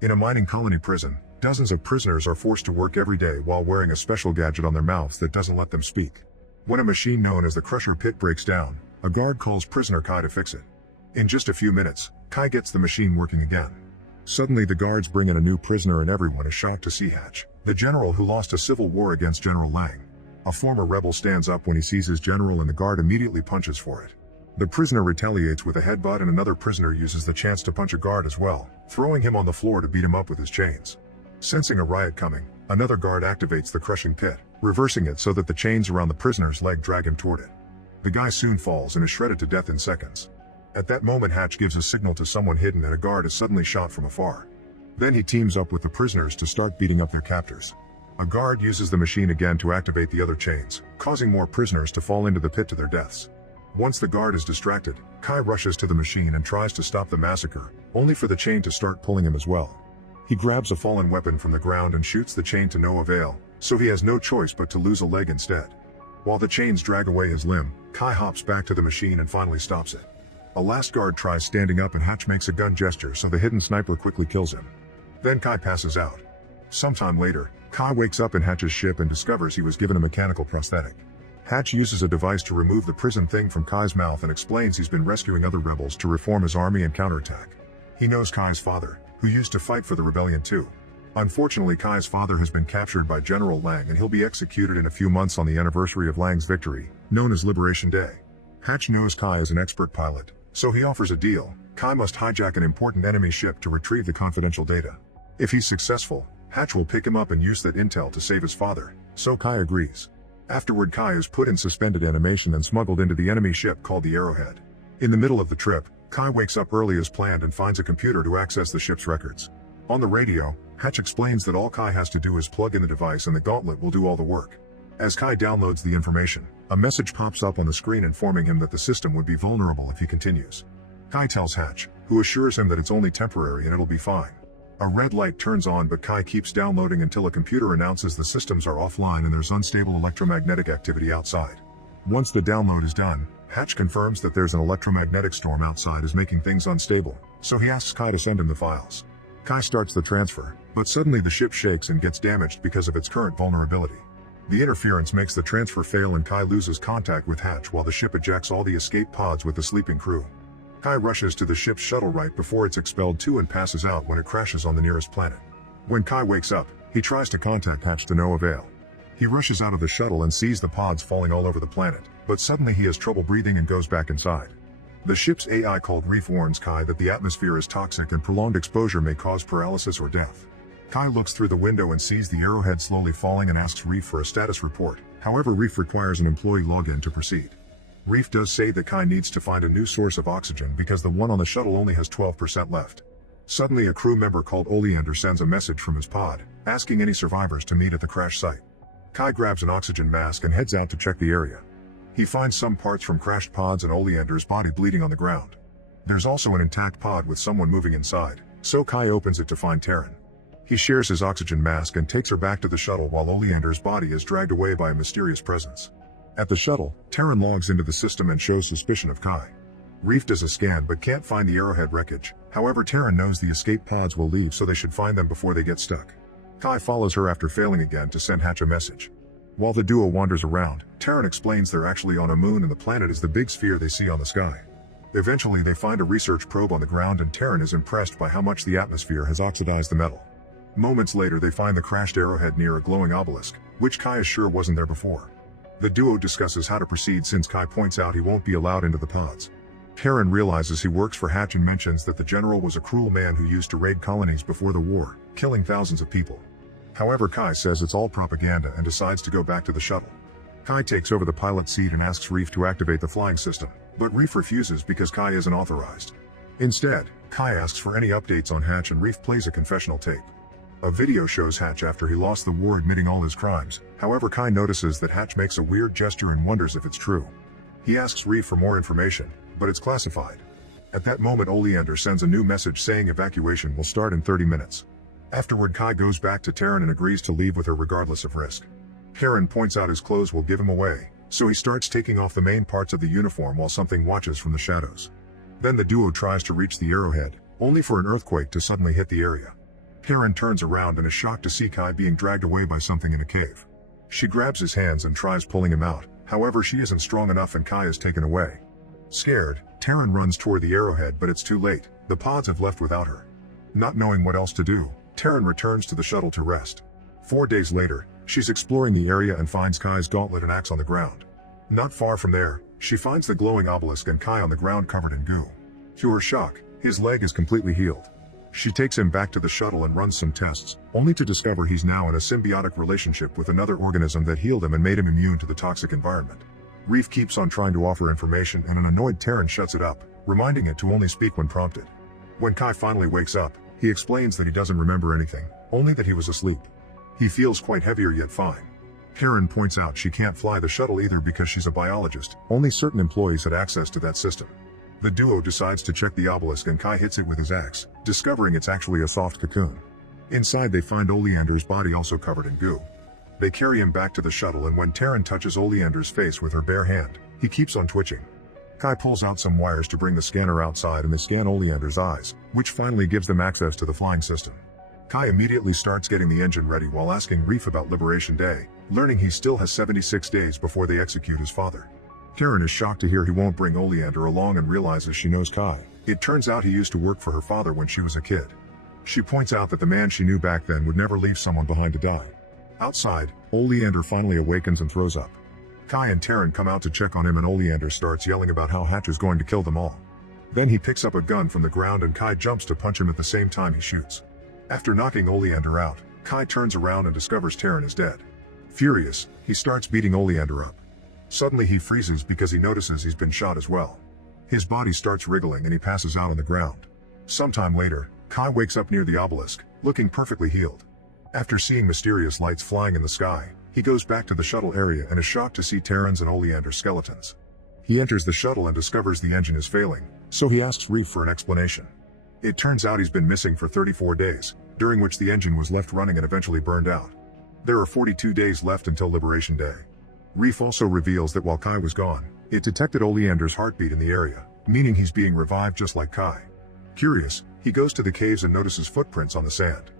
In a mining colony prison, dozens of prisoners are forced to work every day while wearing a special gadget on their mouths that doesn't let them speak. When a machine known as the Crusher Pit breaks down, a guard calls prisoner Kai to fix it. In just a few minutes, Kai gets the machine working again. Suddenly the guards bring in a new prisoner and everyone is shocked to see Hatch, the general who lost a civil war against General Lang. A former rebel stands up when he sees his general and the guard immediately punches for it. The prisoner retaliates with a headbutt and another prisoner uses the chance to punch a guard as well, throwing him on the floor to beat him up with his chains. Sensing a riot coming, another guard activates the crushing pit, reversing it so that the chains around the prisoner's leg drag him toward it. The guy soon falls and is shredded to death in seconds. At that moment Hatch gives a signal to someone hidden and a guard is suddenly shot from afar. Then he teams up with the prisoners to start beating up their captors. A guard uses the machine again to activate the other chains, causing more prisoners to fall into the pit to their deaths. Once the guard is distracted, Kai rushes to the machine and tries to stop the massacre, only for the chain to start pulling him as well. He grabs a fallen weapon from the ground and shoots the chain to no avail, so he has no choice but to lose a leg instead. While the chains drag away his limb, Kai hops back to the machine and finally stops it. A last guard tries standing up and Hatch makes a gun gesture so the hidden sniper quickly kills him. Then Kai passes out. Sometime later, Kai wakes up in Hatch's ship and discovers he was given a mechanical prosthetic. Hatch uses a device to remove the prison thing from Kai's mouth and explains he's been rescuing other rebels to reform his army and counterattack. He knows Kai's father, who used to fight for the rebellion too. Unfortunately, Kai's father has been captured by General Lang and he'll be executed in a few months on the anniversary of Lang's victory, known as Liberation Day. Hatch knows Kai is an expert pilot, so he offers a deal. Kai must hijack an important enemy ship to retrieve the confidential data. If he's successful, Hatch will pick him up and use that intel to save his father, so Kai agrees. Afterward, Kai is put in suspended animation and smuggled into the enemy ship called the Arrowhead. In the middle of the trip, Kai wakes up early as planned and finds a computer to access the ship's records. On the radio, Hatch explains that all Kai has to do is plug in the device and the gauntlet will do all the work. As Kai downloads the information, a message pops up on the screen informing him that the system would be vulnerable if he continues. Kai tells Hatch, who assures him that it's only temporary and it'll be fine. A red light turns on but Kai keeps downloading until a computer announces the systems are offline and there's unstable electromagnetic activity outside. Once the download is done, Hatch confirms that there's an electromagnetic storm outside is making things unstable, so he asks Kai to send him the files. Kai starts the transfer, but suddenly the ship shakes and gets damaged because of its current vulnerability. The interference makes the transfer fail and Kai loses contact with Hatch while the ship ejects all the escape pods with the sleeping crew. Kai rushes to the ship's shuttle right before it's expelled too and passes out when it crashes on the nearest planet. When Kai wakes up, he tries to contact Hatch to no avail. He rushes out of the shuttle and sees the pods falling all over the planet, but suddenly he has trouble breathing and goes back inside. The ship's AI called Reef warns Kai that the atmosphere is toxic and prolonged exposure may cause paralysis or death. Kai looks through the window and sees the Arrowhead slowly falling and asks Reef for a status report. However, Reef requires an employee login to proceed. Reef does say that Kai needs to find a new source of oxygen because the one on the shuttle only has 12% left. Suddenly a crew member called Oleander sends a message from his pod, asking any survivors to meet at the crash site. Kai grabs an oxygen mask and heads out to check the area. He finds some parts from crashed pods and Oleander's body bleeding on the ground. There's also an intact pod with someone moving inside, so Kai opens it to find Terran. He shares his oxygen mask and takes her back to the shuttle while Oleander's body is dragged away by a mysterious presence. At the shuttle, Terran logs into the system and shows suspicion of Kai. Reef does a scan but can't find the Arrowhead wreckage. However, Terran knows the escape pods will leave so they should find them before they get stuck. Kai follows her after failing again to send Hatch a message. While the duo wanders around, Terran explains they're actually on a moon and the planet is the big sphere they see on the sky. Eventually they find a research probe on the ground and Terran is impressed by how much the atmosphere has oxidized the metal. Moments later they find the crashed Arrowhead near a glowing obelisk, which Kai is sure wasn't there before. The duo discusses how to proceed since Kai points out he won't be allowed into the pods. Terran realizes he works for Hatch and mentions that the general was a cruel man who used to raid colonies before the war, killing thousands of people. However, Kai says it's all propaganda and decides to go back to the shuttle. Kai takes over the pilot seat and asks Reef to activate the flying system, but Reef refuses because Kai isn't authorized. Instead, Kai asks for any updates on Hatch and Reef plays a confessional tape. A video shows Hatch after he lost the war admitting all his crimes. However, Kai notices that Hatch makes a weird gesture and wonders if it's true. He asks Reef for more information, but it's classified. At that moment Oleander sends a new message saying evacuation will start in 30 minutes. Afterward Kai goes back to Terran and agrees to leave with her regardless of risk. Terran points out his clothes will give him away, so he starts taking off the main parts of the uniform while something watches from the shadows. Then the duo tries to reach the Arrowhead, only for an earthquake to suddenly hit the area. Karen turns around and is shocked to see Kai being dragged away by something in a cave. She grabs his hands and tries pulling him out, however she isn't strong enough and Kai is taken away. Scared, Taryn runs toward the arrowhead but it's too late, the pods have left without her. Not knowing what else to do, Taryn returns to the shuttle to rest. 4 days later, she's exploring the area and finds Kai's gauntlet and axe on the ground. Not far from there, she finds the glowing obelisk and Kai on the ground covered in goo. To her shock, his leg is completely healed. She takes him back to the shuttle and runs some tests, only to discover he's now in a symbiotic relationship with another organism that healed him and made him immune to the toxic environment. Reef keeps on trying to offer information and an annoyed Taryn shuts it up, reminding it to only speak when prompted. When Kai finally wakes up, he explains that he doesn't remember anything, only that he was asleep. He feels quite heavier yet fine. Karen points out she can't fly the shuttle either because she's a biologist, only certain employees had access to that system. The duo decides to check the obelisk and Kai hits it with his axe, discovering it's actually a soft cocoon. Inside they find Oleander's body also covered in goo. They carry him back to the shuttle and when Taryn touches Oleander's face with her bare hand, he keeps on twitching. Kai pulls out some wires to bring the scanner outside and they scan Oleander's eyes, which finally gives them access to the flying system. Kai immediately starts getting the engine ready while asking Reef about Liberation Day, learning he still has 76 days before they execute his father. Karen is shocked to hear he won't bring Oleander along and realizes she knows Kai. It turns out he used to work for her father when she was a kid. She points out that the man she knew back then would never leave someone behind to die. Outside, Oleander finally awakens and throws up. Kai and Taryn come out to check on him and Oleander starts yelling about how Hatch is going to kill them all. Then he picks up a gun from the ground and Kai jumps to punch him at the same time he shoots. After knocking Oleander out, Kai turns around and discovers Taryn is dead. Furious, he starts beating Oleander up. Suddenly he freezes because he notices he's been shot as well. His body starts wriggling and he passes out on the ground. Sometime later, Kai wakes up near the obelisk, looking perfectly healed. After seeing mysterious lights flying in the sky, he goes back to the shuttle area and is shocked to see Taryn's and Oleander's skeletons. He enters the shuttle and discovers the engine is failing, so he asks Reef for an explanation. It turns out he's been missing for 34 days, during which the engine was left running and eventually burned out. There are 42 days left until Liberation Day. Reef also reveals that while Kai was gone, it detected Oleander's heartbeat in the area, meaning he's being revived just like Kai. Curious, he goes to the caves and notices footprints on the sand.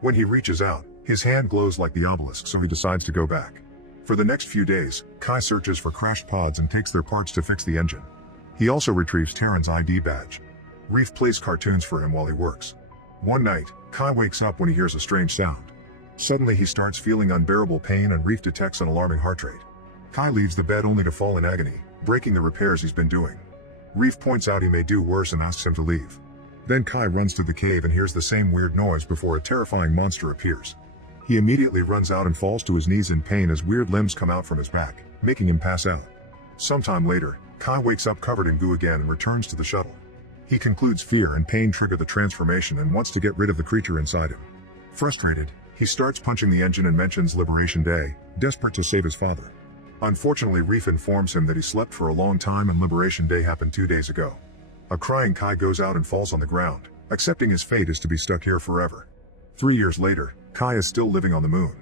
When he reaches out, his hand glows like the obelisk so he decides to go back. For the next few days, Kai searches for crashed pods and takes their parts to fix the engine. He also retrieves Taryn's ID badge. Reef plays cartoons for him while he works. One night, Kai wakes up when he hears a strange sound. Suddenly he starts feeling unbearable pain and Reef detects an alarming heart rate. Kai leaves the bed only to fall in agony, breaking the repairs he's been doing. Reef points out he may do worse and asks him to leave. Then Kai runs to the cave and hears the same weird noise before a terrifying monster appears. He immediately runs out and falls to his knees in pain as weird limbs come out from his back, making him pass out. Sometime later, Kai wakes up covered in goo again and returns to the shuttle. He concludes fear and pain trigger the transformation and wants to get rid of the creature inside him. Frustrated, he starts punching the engine and mentions Liberation Day, desperate to save his father. Unfortunately, Reef informs him that he slept for a long time and Liberation Day happened 2 days ago. A crying Kai goes out and falls on the ground, accepting his fate is to be stuck here forever. 3 years later, Kai is still living on the moon.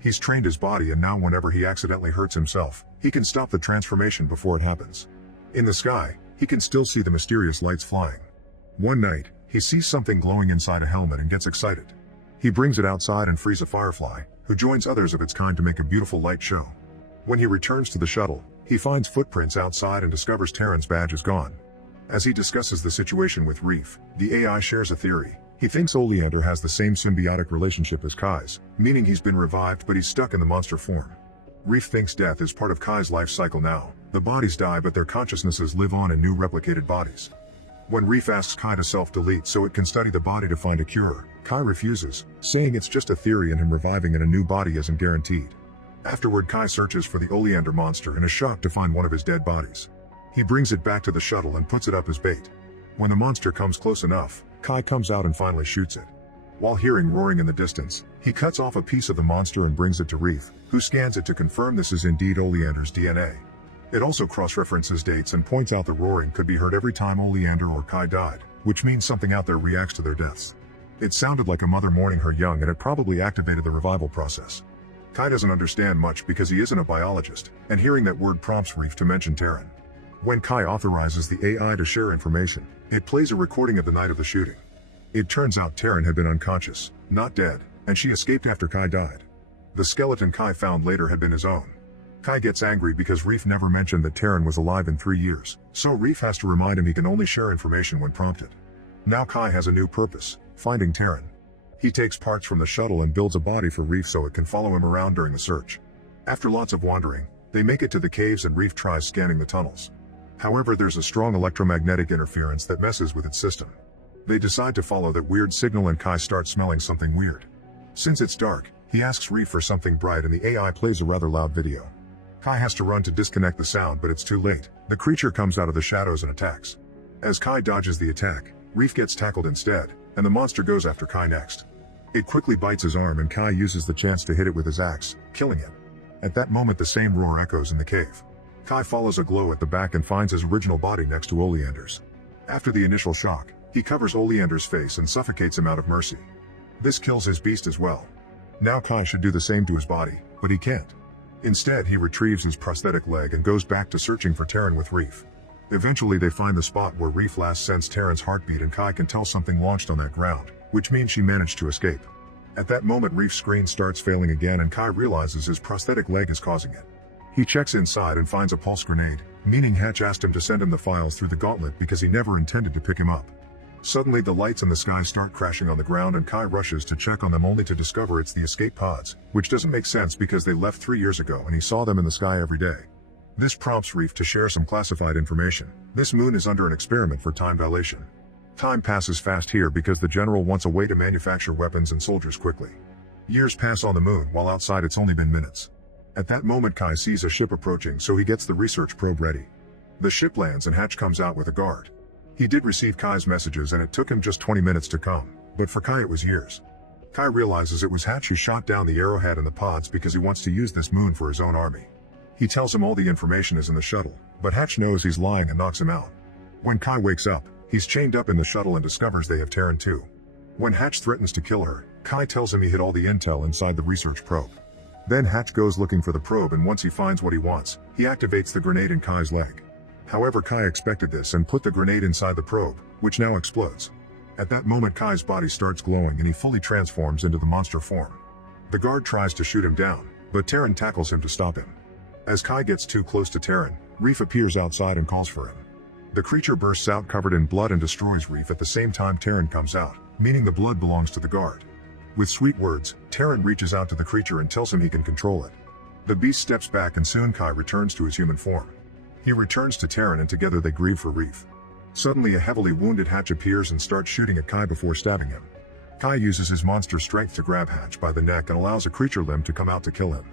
He's trained his body and now whenever he accidentally hurts himself, he can stop the transformation before it happens. In the sky, he can still see the mysterious lights flying. One night, he sees something glowing inside a helmet and gets excited. He brings it outside and frees a firefly, who joins others of its kind to make a beautiful light show. When he returns to the shuttle, he finds footprints outside and discovers Taryn's badge is gone. As he discusses the situation with Reef, the AI shares a theory. He thinks Oleander has the same symbiotic relationship as Kai's, meaning he's been revived but he's stuck in the monster form. Reef thinks death is part of Kai's life cycle now. The bodies die but their consciousnesses live on in new replicated bodies. When Reef asks Kai to self-delete so it can study the body to find a cure, Kai refuses, saying it's just a theory and him reviving in a new body isn't guaranteed. Afterward, Kai searches for the Oleander monster and is shocked to find one of his dead bodies. He brings it back to the shuttle and puts it up as bait. When the monster comes close enough, Kai comes out and finally shoots it. While hearing roaring in the distance, he cuts off a piece of the monster and brings it to Reef, who scans it to confirm this is indeed Oleander's DNA. It also cross-references dates and points out the roaring could be heard every time Oleander or Kai died, which means something out there reacts to their deaths. It sounded like a mother mourning her young and it probably activated the revival process. Kai doesn't understand much because he isn't a biologist, and hearing that word prompts Reef to mention Taryn. When Kai authorizes the AI to share information, it plays a recording of the night of the shooting. It turns out Terran had been unconscious, not dead, and she escaped after Kai died. The skeleton Kai found later had been his own. Kai gets angry because Reef never mentioned that Terran was alive in 3 years, so Reef has to remind him he can only share information when prompted. Now Kai has a new purpose, finding Terran. He takes parts from the shuttle and builds a body for Reef so it can follow him around during the search. After lots of wandering, they make it to the caves and Reef tries scanning the tunnels. However, there's a strong electromagnetic interference that messes with its system. They decide to follow that weird signal and Kai starts smelling something weird. Since it's dark, he asks Reef for something bright and the AI plays a rather loud video. Kai has to run to disconnect the sound, but it's too late. The creature comes out of the shadows and attacks. As Kai dodges the attack, Reef gets tackled instead, and the monster goes after Kai next. It quickly bites his arm and Kai uses the chance to hit it with his axe, killing it. At that moment the same roar echoes in the cave. Kai follows a glow at the back and finds his original body next to Oleander's. After the initial shock, he covers Oleander's face and suffocates him out of mercy. This kills his beast as well. Now Kai should do the same to his body, but he can't. Instead, he retrieves his prosthetic leg and goes back to searching for Terran with Reef. Eventually they find the spot where Reef last sensed Terran's heartbeat and Kai can tell something launched on that ground, which means she managed to escape. At that moment Reef's screen starts failing again and Kai realizes his prosthetic leg is causing it. He checks inside and finds a pulse grenade, meaning Hatch asked him to send him the files through the gauntlet because he never intended to pick him up. Suddenly the lights in the sky start crashing on the ground and Kai rushes to check on them only to discover it's the escape pods, which doesn't make sense because they left 3 years ago and he saw them in the sky every day. This prompts Reef to share some classified information. This moon is under an experiment for time dilation. Time passes fast here because the general wants a way to manufacture weapons and soldiers quickly. Years pass on the moon while outside it's only been minutes. At that moment Kai sees a ship approaching so he gets the research probe ready. The ship lands and Hatch comes out with a guard. He did receive Kai's messages and it took him just 20 minutes to come, but for Kai it was years. Kai realizes it was Hatch who shot down the arrowhead and the pods because he wants to use this moon for his own army. He tells him all the information is in the shuttle, but Hatch knows he's lying and knocks him out. When Kai wakes up, he's chained up in the shuttle and discovers they have Terran too. When Hatch threatens to kill her, Kai tells him he hid all the intel inside the research probe. Then Hatch goes looking for the probe and once he finds what he wants, he activates the grenade in Kai's leg. However, Kai expected this and put the grenade inside the probe, which now explodes. At that moment Kai's body starts glowing and he fully transforms into the monster form. The guard tries to shoot him down, but Terran tackles him to stop him. As Kai gets too close to Terran, Reef appears outside and calls for him. The creature bursts out covered in blood and destroys Reef at the same time Terran comes out, meaning the blood belongs to the guard. With sweet words, Terran reaches out to the creature and tells him he can control it. The beast steps back and soon Kai returns to his human form. He returns to Terran and together they grieve for Reef. Suddenly a heavily wounded Hatch appears and starts shooting at Kai before stabbing him. Kai uses his monster strength to grab Hatch by the neck and allows a creature limb to come out to kill him.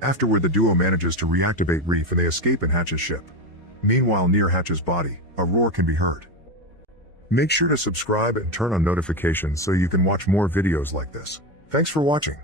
Afterward the duo manages to reactivate Reef and they escape in Hatch's ship. Meanwhile near Hatch's body, a roar can be heard. Make sure to subscribe and turn on notifications so you can watch more videos like this. Thanks for watching.